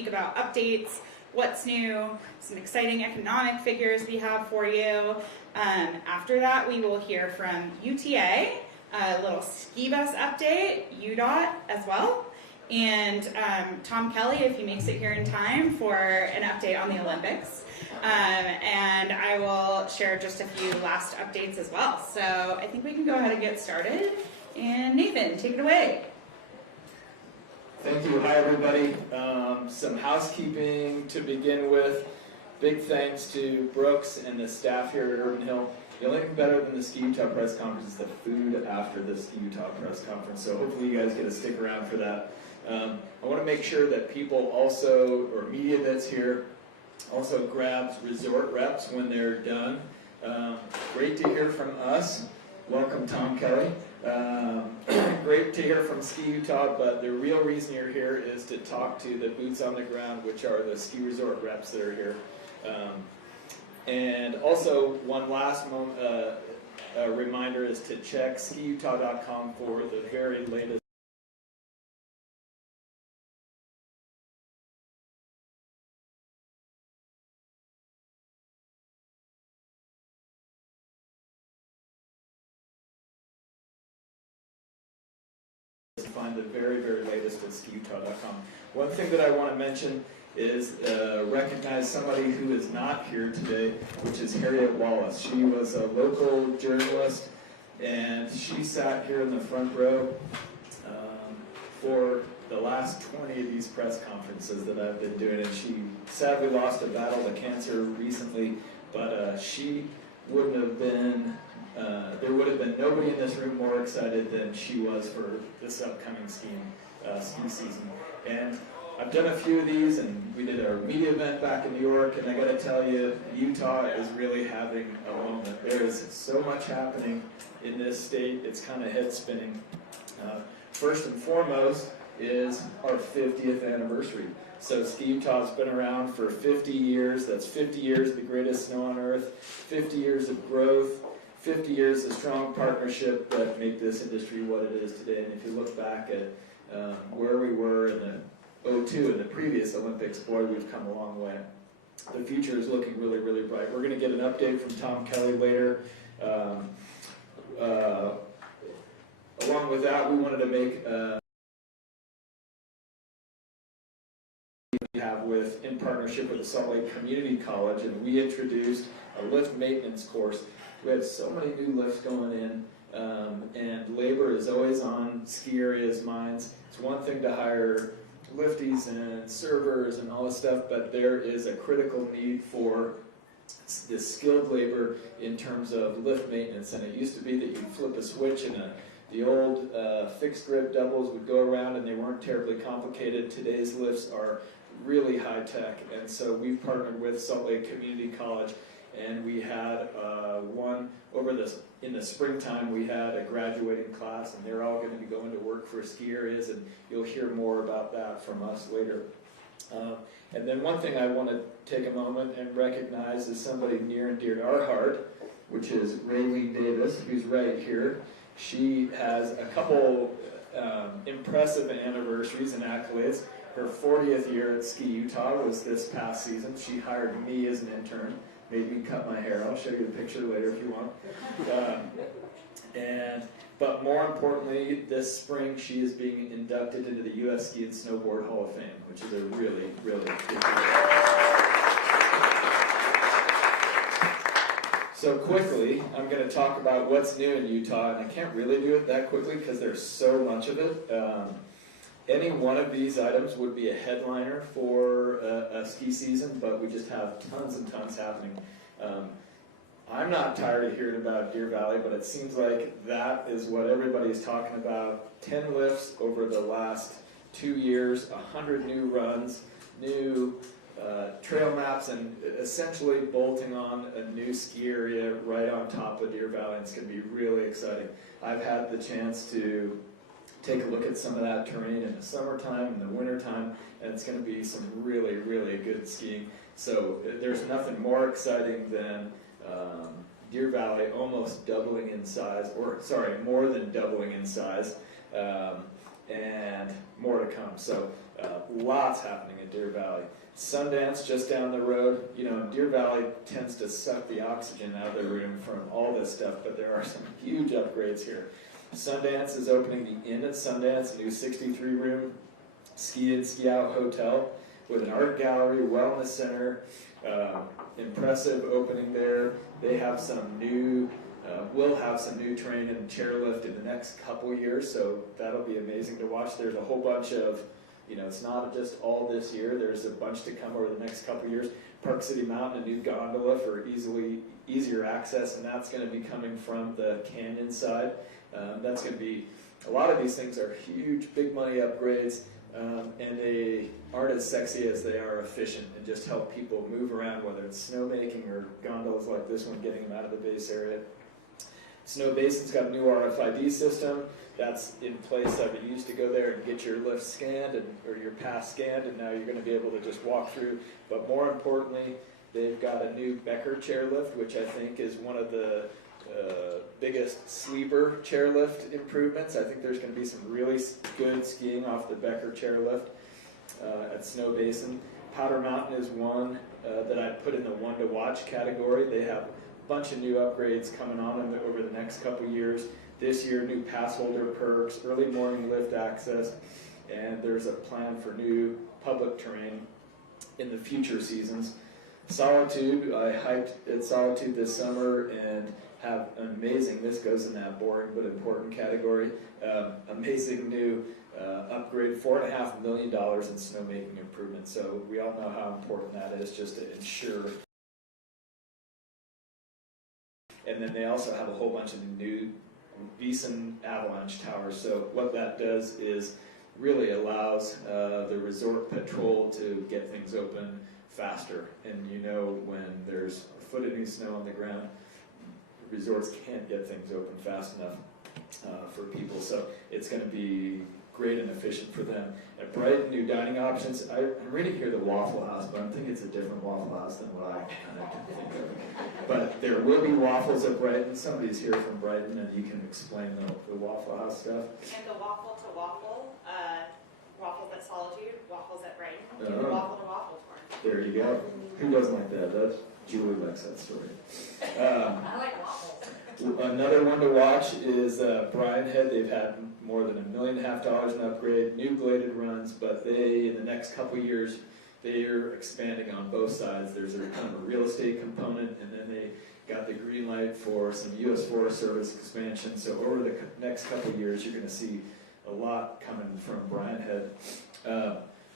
speak about updates, what's new, some exciting economic figures we have for you. After that, we will hear from UTA, a little ski bus update, UDOT as well, and Tom Kelly, if he makes it here in time, for an update on the Olympics. And I will share just a few last updates as well. So I think we can go ahead and get started. And Nathan, take it away. Thank you. Hi, everybody. Some housekeeping to begin with. Big thanks to Brooks and the staff here at Urban Hill. The only thing better than the Ski Utah press conference is the food after the Ski Utah press conference. So hopefully you guys get to stick around for that. I want to make sure that people also, or media that's here, also grabs resort reps when they're done. Great to hear from us. Welcome, Tom Kelly. Great to hear from Ski Utah, but the real reason you're here is to talk to the boots on the ground, which are the ski resort reps that are here. And also, one last reminder is to check skiutah.com for the very latest find the very, very latest at skiutah.com. One thing that I want to mention is recognize somebody who is not here today, which is Harriet Wallace. She was a local journalist, and she sat here in the front row for the last 20 of these press conferences that I've been doing, and she sadly lost a battle to cancer recently, but she wouldn't have been there would have been nobody in this room more excited than she was for this upcoming ski season. And I've done a few of these, and we did our media event back in New York, and I got to tell you, Utah is really having a moment. There is so much happening in this state, it's kind of head spinning. First and foremost is our 50th anniversary. So Ski Utah has been around for 50 years. That's 50 years of the greatest snow on earth, 50 years of growth, 50 years of strong partnership that make this industry what it is today. And if you look back at where we were in the 2002 in the previous Olympics, boy, we've come a long way. The future is looking really, really bright. We're going to get an update from Tom Kelly later. Along with that, we wanted to make we have in partnership with the Salt Lake Community College, and we introduced a lift maintenance course. We have so many new lifts going in, and labor is always on ski areas' minds. It's one thing to hire lifties and servers and all this stuff, but there is a critical need for this skilled labor in terms of lift maintenance. And it used to be that you'd flip a switch and the old fixed grip doubles would go around, and they weren't terribly complicated. Today's lifts are really high tech, and so we've partnered with Salt Lake Community College, and we had one over in the springtime. We had a graduating class, and they're all going to be going to work for ski areas, and you'll hear more about that from us later. And then one thing I want to take a moment and recognize is somebody near and dear to our heart, which is Raylene Davis, who's right here. She has a couple impressive anniversaries and accolades. Her 40th year at Ski Utah was this past season. She hired me as an intern, made me cut my hair. I'll show you the picture later if you want. But more importantly, this spring she is being inducted into the U.S. Ski and Snowboard Hall of Fame, which is a really, really big deal. So quickly, I'm going to talk about what's new in Utah, and I can't really do it that quickly because there's so much of it. Any one of these items would be a headliner for a ski season, but we just have tons and tons happening. I'm not tired of hearing about Deer Valley, but it seems like that is what everybody's talking about. 10 lifts over the last 2 years, 100 new runs, new trail maps, and essentially bolting on a new ski area right on top of Deer Valley. It's going to be really exciting. I've had the chance to take a look at some of that terrain in the summertime and the wintertime, and it's going to be some really, really good skiing. So there's nothing more exciting than Deer Valley almost doubling in size, or sorry, more than doubling in size. and more to come. So lots happening in Deer Valley. Sundance just down the road. You know, Deer Valley tends to suck the oxygen out of the room from all this stuff, but there are some huge upgrades here. Sundance is opening the Inn at Sundance, a new 63-room ski in, ski out hotel with an art gallery, wellness center, impressive opening there. They have some new, will have some new terrain and chairlift in the next couple years, so that'll be amazing to watch. There's a whole bunch of, you know, it's not just all this year, there's a bunch to come over the next couple years. Park City Mountain, a new gondola for easier access, and that's going to be coming from the canyon side. That's going to be, a lot of these things are huge, big money upgrades, and they aren't as sexy as they are efficient and just help people move around, whether it's snowmaking or gondolas like this one, getting them out of the base area. Snow Basin's got a new RFID system that's in place. You used to go there and get your lift scanned or your pass scanned, and now you're going to be able to just walk through. But more importantly, they've got a new Becker chairlift, which I think is one of the biggest sleeper chairlift improvements. I think there's going to be some really good skiing off the Becker chairlift at Snow Basin. Powder Mountain is one that I'd put in the one to watch category. They have a bunch of new upgrades coming on over the next couple years. This year, new pass holder perks, early morning lift access, and there's a plan for new public terrain in the future seasons. Solitude, I hiked at Solitude this summer and have an amazing, this goes in that boring but important category, amazing new upgrade, $4.5 million in snowmaking improvements. So we all know how important that is just to ensure. And then they also have a whole bunch of new Beeson avalanche towers. So what that does is really allows the resort patrol to get things open faster. And you know, when there's a foot of new snow on the ground, resorts can't get things open fast enough for people. So it's going to be great and efficient for them. At Brighton, new dining options. I'm reading here the Waffle House, but I'm thinking it's a different Waffle House than what I kind of think of. But there will be waffles at Brighton. Somebody's here from Brighton, and you can explain the Waffle House stuff. And the waffle to waffle, waffles at Solitude, waffles at Brighton, Oh. waffle to waffle tour. There you go. Who doesn't like that? That's Julie likes that story. I like waffles. Another one to watch is Brian Head. They've had more than $1.5 million in upgrade, new bladed runs, but they, in the next couple years, they are expanding on both sides. There's a kind of a real estate component, and then they got the green light for some U.S. Forest Service expansion. So over the next couple years, you're going to see a lot coming from Brian Head.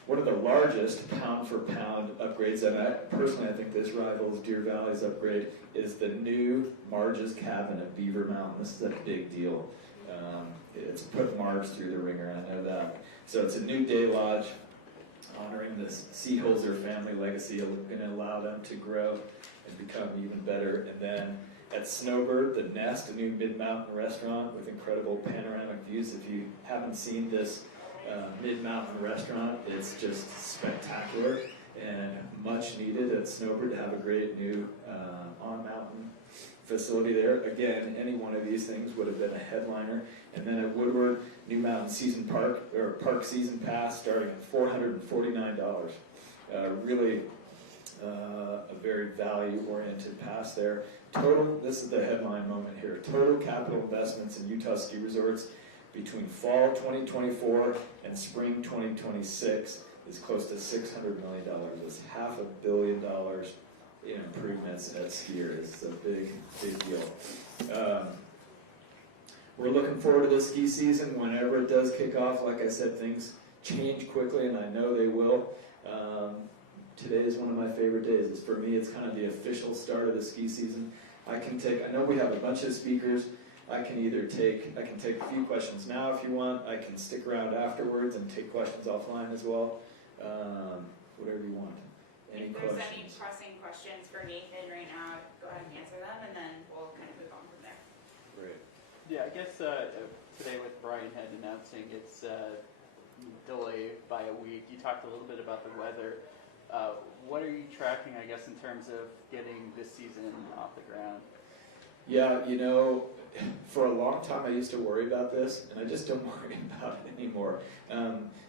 One of the largest pound-for-pound upgrades, and I think this rivals Deer Valley's upgrade, is the new Marge's Cabin at Beaver Mountain. This is a big deal. It's put Marge through the ringer, I know that. So it's a new day lodge honoring this Seeholzer family legacy, going to allow them to grow and become even better. And then at Snowbird, the Nest, a new mid-mountain restaurant with incredible panoramic views. If you haven't seen this mid-mountain restaurant, it's just spectacular and much needed at Snowbird to have a great new on-mountain facility there. Again, any one of these things would have been a headliner. And then at Woodward, new mountain season park season pass starting at $449. Really a very value-oriented pass there. Total, this is the headline moment here, total capital investments in Utah ski resorts between fall 2024 and spring 2026 is close to $600 million. It's $500 million in improvements at skiers. It's a big, big deal. We're looking forward to the ski season whenever it does kick off. Like I said, things change quickly, and I know they will. Today is one of my favorite days. For me, it's kind of the official start of the ski season. I know we have a bunch of speakers. I can take a few questions now if you want. I can stick around afterwards and take questions offline as well. Whatever you want. Any If there's questions? any pressing questions for Nathan right now, go ahead and answer them, and then we'll kind of move on from there. Great. Yeah, I guess today with Brian Head announcing its delay by a week, you talked a little bit about the weather. What are you tracking, I guess, in terms of getting this season off the ground? Yeah, for a long time I used to worry about this, and I just don't worry about it anymore.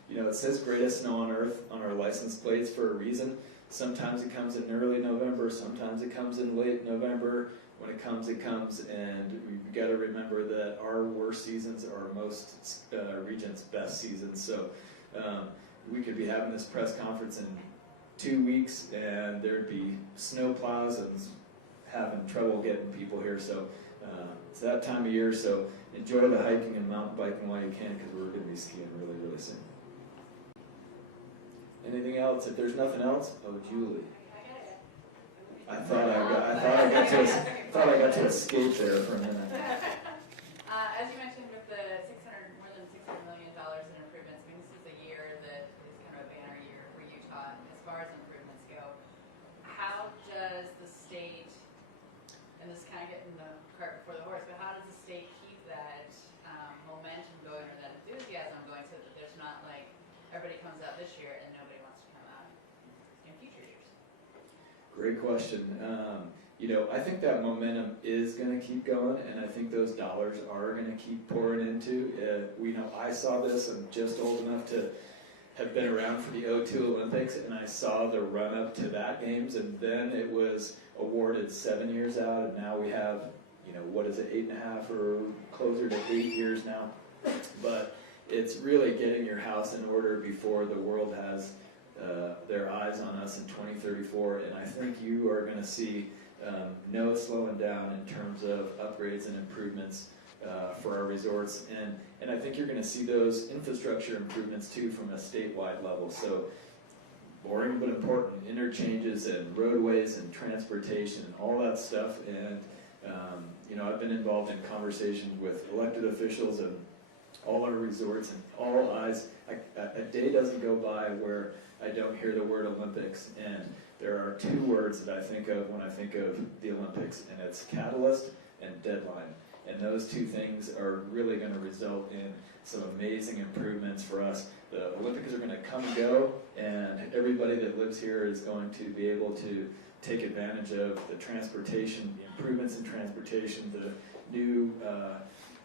It says greatest snow on earth on our license plates for a reason. Sometimes it comes in early November, sometimes it comes in late November. When it comes, and we've got to remember that our worst seasons are most regions' best seasons. So we could be having this press conference in 2 weeks, and there'd be snow plows and having trouble getting people here. So it's that time of year, so enjoy the hiking and mountain biking while you can, because we're going to be skiing really, really soon. Anything else? If there's nothing else, Julie. I thought I got to escape there for a minute. As you mentioned, with the more than $600 million in improvements, I mean, this is a year that is kind of a banner year for Utah as far as improvements go. How does the state, and this is kind of getting the cart before the horse, but how does the state keep that momentum going, or that enthusiasm going, so that there's not like everybody comes out this year and nobody wants to come out in future years? Great question. I think that momentum is going to keep going, and I think those dollars are going to keep pouring into. I saw this. I'm just old enough to have been around for the '02 Olympics, and I saw the run up to that games, and then it was awarded 7 years out, and now we have, 8.5 or closer to 8 years now. But it's really getting your house in order before the world has their eyes on us in 2034, and I think you are going to see no slowing down in terms of upgrades and improvements for our resorts, and I think you're going to see those infrastructure improvements too from a statewide level. So boring but important, interchanges and roadways and transportation and all that stuff, and I've been involved in conversations with elected officials and all our resorts, and all eyes. A day doesn't go by where I don't hear the word Olympics, and there are two words that I think of when I think of the Olympics, and it's catalyst and deadline. And those two things are really going to result in some amazing improvements for us. The Olympics are going to come and go, and everybody that lives here is going to be able to take advantage of the transportation, the improvements in transportation, the new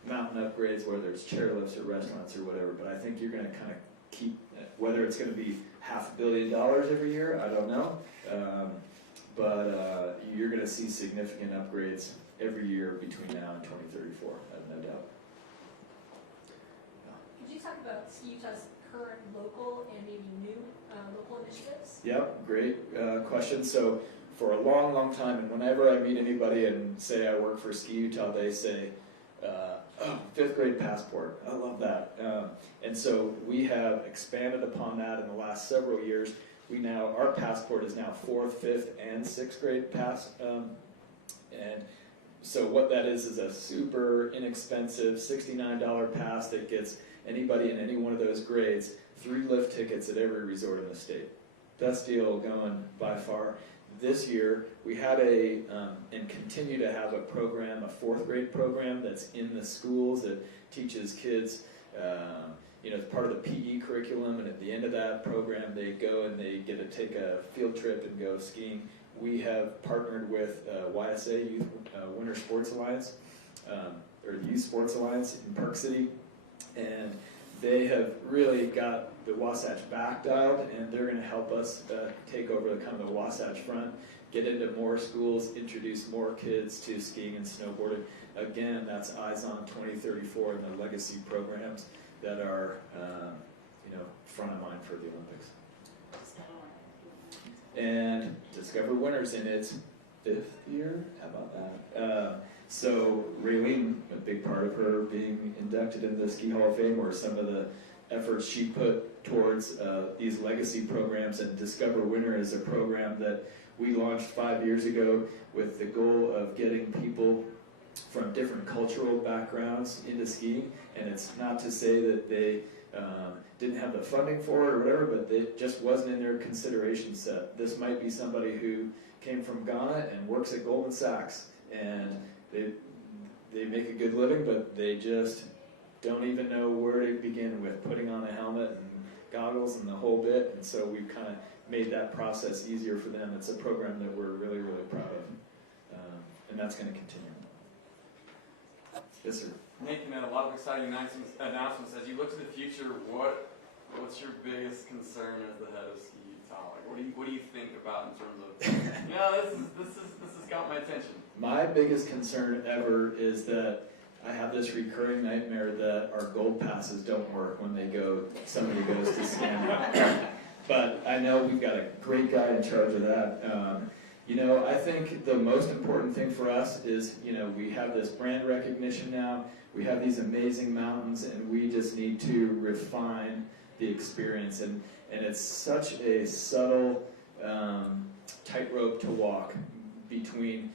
mountain upgrades, whether it's chairlifts or restaurants or whatever. But I think you're going to kind of keep, whether it's going to be $500 million every year, I don't know. But you're going to see significant upgrades every year between now and 2034, I have no doubt. Could you talk about Utah's current local and maybe new local initiatives? Yep, great question. So for a long, long time, and whenever I meet anybody and say I work for Ski Utah, they say, fifth grade passport. I love that. And so we have expanded upon that in the last several years. Our passport is now 4th, 5th, and 6th grade pass. And so what that is a super inexpensive $69 pass that gets anybody in any one of those grades 3 lift tickets at every resort in the state. Best deal going by far. This year, we had and continue to have a program, a 4th grade program that's in the schools that teaches kids, it's part of the PE curriculum, and at the end of that program, they go and they get to take a field trip and go skiing. We have partnered with YSA, Youth Winter Sports Alliance, or Youth Sports Alliance in Park City, and they have really got the Wasatch back dialed, and they're going to help us take over the Wasatch front, get into more schools, introduce more kids to skiing and snowboarding. Again, that's Eyes on 2034 and the legacy programs that are front of mind for the Olympics. And Discover Winners in its 5th year. How about that? So Raylene, a big part of her being inducted into the Ski Hall of Fame, were some of the efforts she put towards these legacy programs. And Discover Winner is a program that we launched 5 years ago with the goal of getting people from different cultural backgrounds into skiing. And it's not to say that they didn't have the funding for it or whatever, but it just wasn't in their consideration set. This might be somebody who came from Ghana and works at Goldman Sachs, and they make a good living, but they just don't even know where to begin with putting on a helmet and goggles and the whole bit. And so we've kind of made that process easier for them. It's a program that we're really, really proud of, and that's going to continue. Yes, sir. Nathan had a lot of exciting announcements. As you look to the future, what's your biggest concern as the head of Ski Utah? Like, what do you think about in terms of, this has got my attention. My biggest concern ever is that I have this recurring nightmare that our gold passes don't work when somebody goes to scan. But I know we've got a great guy in charge of that. I think the most important thing for us is, we have this brand recognition now, we have these amazing mountains, and we just need to refine the experience. And it's such a subtle tightrope to walk between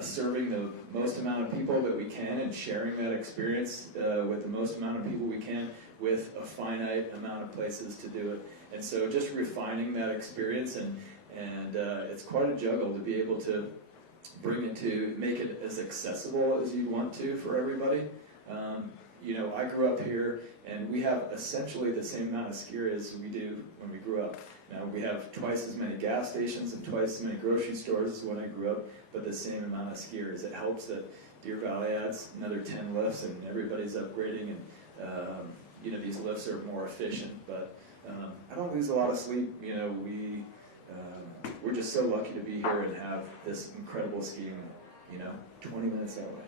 serving the most amount of people that we can and sharing that experience with the most amount of people we can with a finite amount of places to do it. And so just refining that experience, and it's quite a juggle to be able to make it as accessible as you want to for everybody. I grew up here, and we have essentially the same amount of ski areas as we do when we grew up. Now, we have twice as many gas stations and twice as many grocery stores as when I grew up, but the same amount of skiers. It helps that Deer Valley adds another 10 lifts, and everybody's upgrading, and these lifts are more efficient. But I don't lose a lot of sleep. We're just so lucky to be here and have this incredible skiing, 20 minutes that way.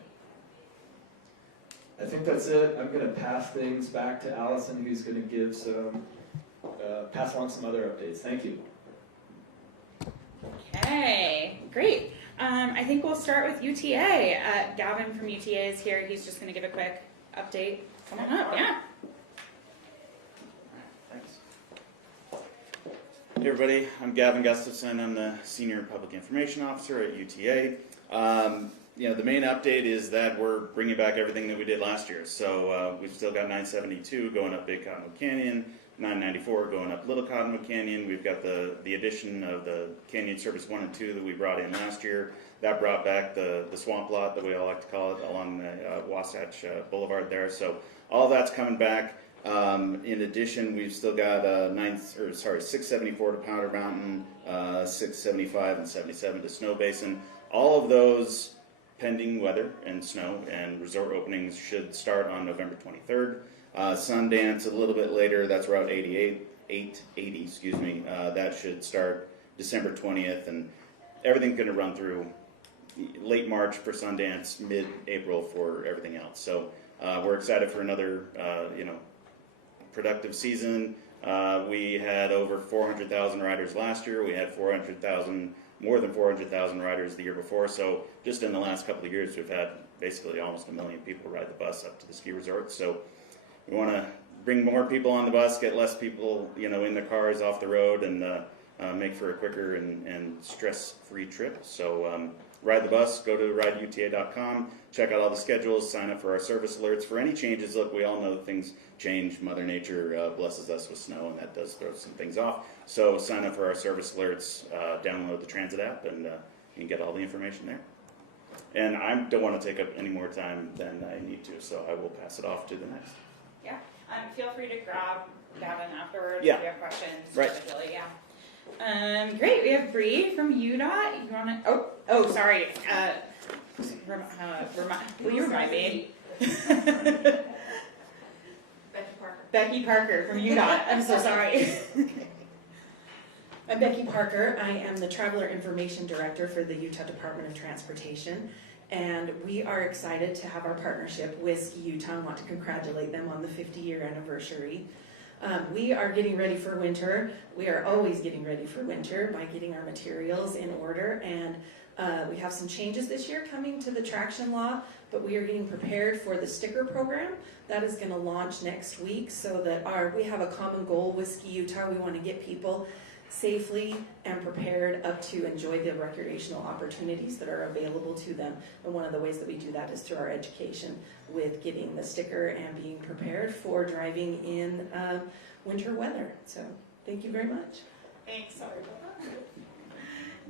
I think that's it. I'm going to pass things back to Allison, who's going to give pass along some other updates. Thank you. Okay, great. I think we'll start with UTA. Gavin from UTA is here. He's just going to give a quick update. Come on up, yeah. Thanks. Hey everybody, I'm Gavin Gustafson. I'm the Senior Public Information Officer at UTA. The main update is that we're bringing back everything that we did last year. So we've still got 972 going up Big Cottonwood Canyon, 994 going up Little Cottonwood Canyon. We've got the addition of the Canyon Service 1 and 2 that we brought in last year. That brought back the swamp lot that we all like to call it along the Wasatch Boulevard there. So all that's coming back. In addition, we've still got 674 to Powder Mountain, 675 and 77 to Snow Basin. All of those, pending weather and snow and resort openings, should start on November 23rd. Sundance a little bit later. That's Route 880. That should start December 20th, and everything's going to run through late March for Sundance, mid-April for everything else. So we're excited for another, productive season. We had over 400,000 riders last year. We had more than 400,000 riders the year before. So just in the last couple of years, we've had basically almost 1 million people ride the bus up to the ski resorts. So we want to bring more people on the bus, get less people, in their cars off the road, and make for a quicker and stress-free trip. So ride the bus, go to rideuta.com, check out all the schedules, sign up for our service alerts for any changes. Look, we all know that things change. Mother Nature blesses us with snow, and that does throw some things off. So sign up for our service alerts, download the Transit app, and you can get all the information there. And I don't want to take up any more time than I need to, so I will pass it off to the next. Yeah. Feel free to grab Gavin afterwards Yeah. if you have questions. Right. Individually, yeah. Great. We have Bree from UDOT. You want to? Oh, sorry. Will you remind me? Becky Parker from UDOT. I'm so sorry. I'm Becky Parker. I am the Traveler Information Director for the Utah Department of Transportation, and we are excited to have our partnership with Ski Utah and want to congratulate them on the 50-year anniversary. We are getting ready for winter. We are always getting ready for winter by getting our materials in order, and we have some changes this year coming to the traction law, but we are getting prepared for the sticker program. That is going to launch next week, so that we have a common goal with Ski Utah. We want to get people safely and prepared up to enjoy the recreational opportunities that are available to them. And one of the ways that we do that is through our education with getting the sticker and being prepared for driving in winter weather. So thank you very much. Thanks. Sorry about that.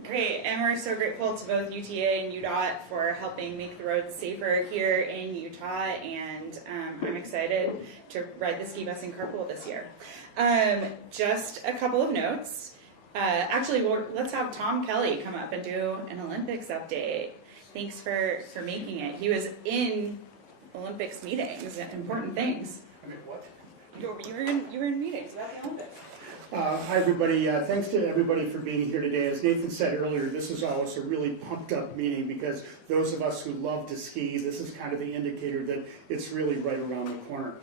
Great, and we're so grateful to both UTA and UDOT for helping make the roads safer here in Utah, and I'm excited to ride the ski bus and carpool this year. Just a couple of notes. Actually, let's have Tom Kelly come up and do an Olympics update. Thanks for making it. He was in Olympics meetings, important things. I mean, what? You were in meetings about the Olympics. Hi, everybody. Thanks to everybody for being here today. As Nathan said earlier, this is always a really pumped up meeting because those of us who love to ski, this is kind of the indicator that it's really right around the corner.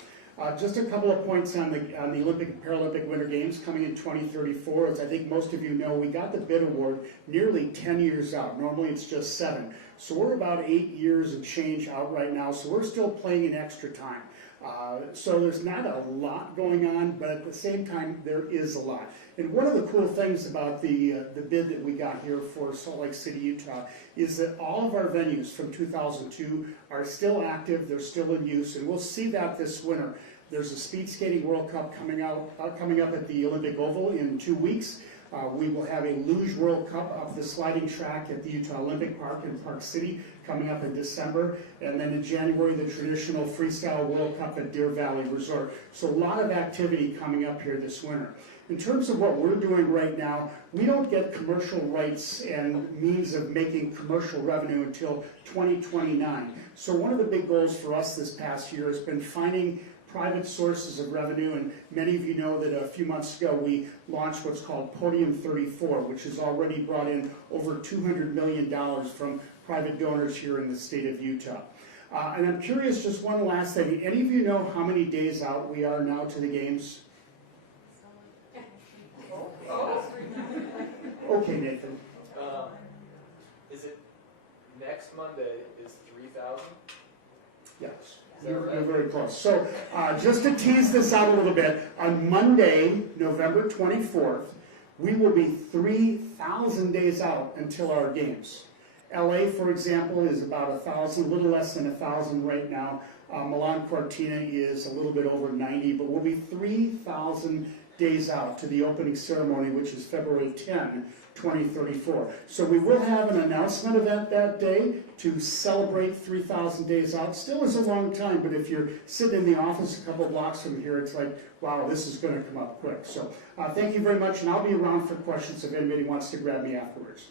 Just a couple of points on the Olympic and Paralympic Winter Games coming in 2034. As I think most of you know, we got the bid award nearly 10 years out. Normally it's just 7. So we're about 8 years and change out right now, so we're still playing in extra time. So there's not a lot going on, but at the same time, there is a lot. And one of the cool things about the bid that we got here for Salt Lake City, Utah, is that all of our venues from 2002 are still active, they're still in use, and we'll see that this winter. There's a Speed Skating World Cup coming up at the Olympic Oval in 2 weeks. We will have a Luge World Cup of the sliding track at the Utah Olympic Park in Park City coming up in December. And then in January, the traditional Freestyle World Cup at Deer Valley Resort. So a lot of activity coming up here this winter. In terms of what we're doing right now, we don't get commercial rights and means of making commercial revenue until 2029. So one of the big goals for us this past year has been finding private sources of revenue, and many of you know that a few months ago we launched what's called Podium 34, which has already brought in over $200 million from private donors here in the state of Utah. And I'm curious, just one last thing, any of you know how many days out we are now to the games? Okay, Nathan. Is it next Monday is 3,000? Yes. You're very close. So just to tease this out a little bit, on Monday, November 24th, we will be 3,000 days out until our games. LA, for example, is about 1,000, a little less than 1,000 right now. Milan Cortina is a little bit over 90, but we'll be 3,000 days out to the opening ceremony, which is February 10, 2034. So we will have an announcement event that day to celebrate 3,000 days out. Still is a long time, but if you're sitting in the office a couple blocks from here, it's like, wow, this is going to come up quick. So thank you very much, and I'll be around for questions if anybody wants to grab me afterwards.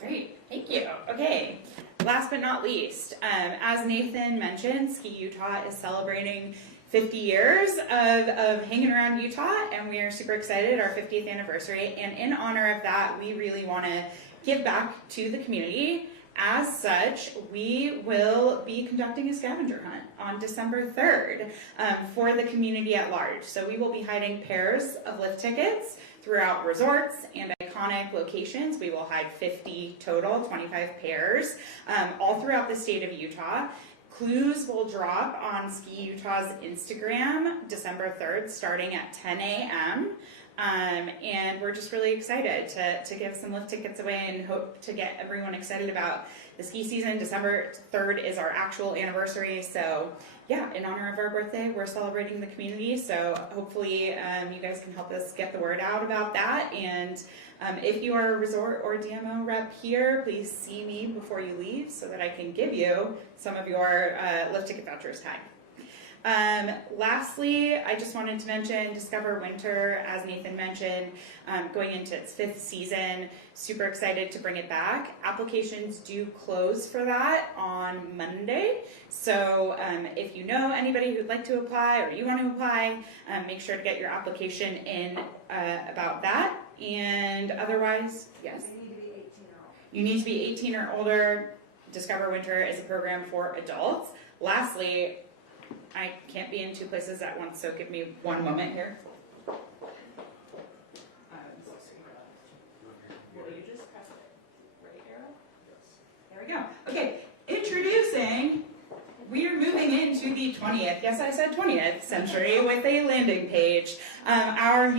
Great, thank you. Okay, last but not least, as Nathan mentioned, Ski Utah is celebrating 50 years of hanging around Utah, and we are super excited, our 50th anniversary, and in honor of that, we really want to give back to the community. As such, we will be conducting a scavenger hunt on December 3rd for the community at large. So we will be hiding pairs of lift tickets throughout resorts and iconic locations. We will hide 50 total, 25 pairs, all throughout the state of Utah. Clues will drop on Ski Utah's Instagram December 3rd, starting at 10 a.m. And we're just really excited to give some lift tickets away and hope to get everyone excited about the ski season. December 3rd is our actual anniversary, so yeah, in honor of our birthday, we're celebrating the community, so hopefully you guys can help us get the word out about that. And if you are a resort or DMO rep here, please see me before you leave so that I can give you some of your lift ticket vouchers tag. Lastly, I just wanted to mention Discover Winter, as Nathan mentioned, going into its 5th season. Super excited to bring it back. Applications do close for that on Monday. So if you know anybody who'd like to apply or you want to apply, make sure to get your application in about that. And otherwise, yes? You need to be 18 or older. Discover Winter is a program for adults. Lastly, I can't be in 2 places at once, so give me one moment here. Will you just press the right arrow? Yes. There we go. Okay, introducing, we are moving into the 20th, yes I said 20th century with a landing page. Our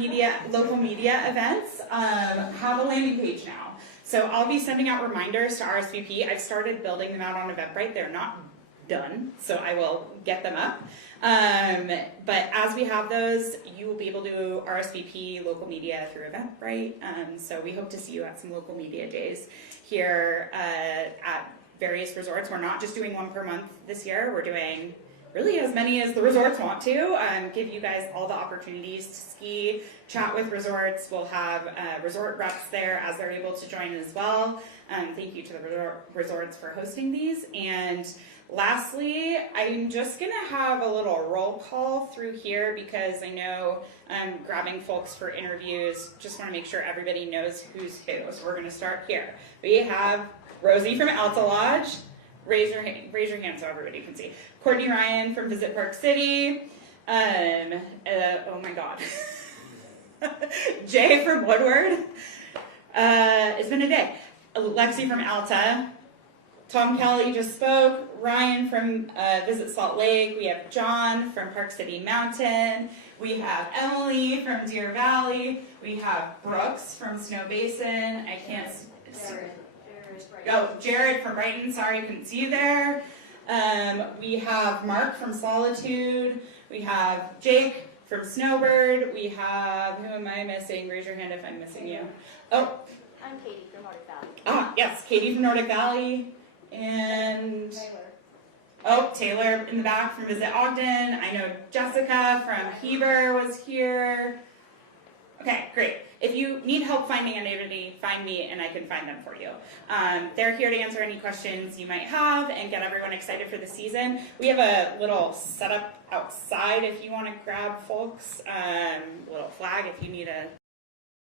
local media events have a landing page now. So I'll be sending out reminders to RSVP. I've started building them out on Eventbrite. They're not done, so I will get them up. But as we have those, you will be able to RSVP local media through Eventbrite. So we hope to see you at some local media days here at various resorts. We're not just doing one per month this year. We're doing really as many as the resorts want to. Give you guys all the opportunities to ski, chat with resorts. We'll have resort reps there as they're able to join as well. Thank you to the resorts for hosting these. And lastly, I'm just going to have a little roll call through here because I know I'm grabbing folks for interviews. Just want to make sure everybody knows who's who. So we're going to start here. We have Rosie from Alta Lodge. Raise your hand so everybody can see. Courtney Ryan from Visit Park City. Oh my God. Jay from Woodward. It's been a day. Lexi from Alta. Tom Kelly just spoke. Ryan from Visit Salt Lake. We have John from Park City Mountain. We have Emily from Deer Valley. We have Brooks from Snow Basin. I can't see. Oh, Jared from Brighton. Sorry, couldn't see you there. We have Mark from Solitude. We have Jake from Snowbird. We have, who am I missing? Raise your hand if I'm missing you. Oh. I'm Katie from Nordic Valley. Ah, yes, Katie from Nordic Valley. And Taylor in the back from Visit Ogden. I know Jessica from Heber was here. Okay, great. If you need help finding anybody, find me and I can find them for you. They're here to answer any questions you might have and get everyone excited for the season. We have a little setup outside if you want to grab folks, little flag if you need a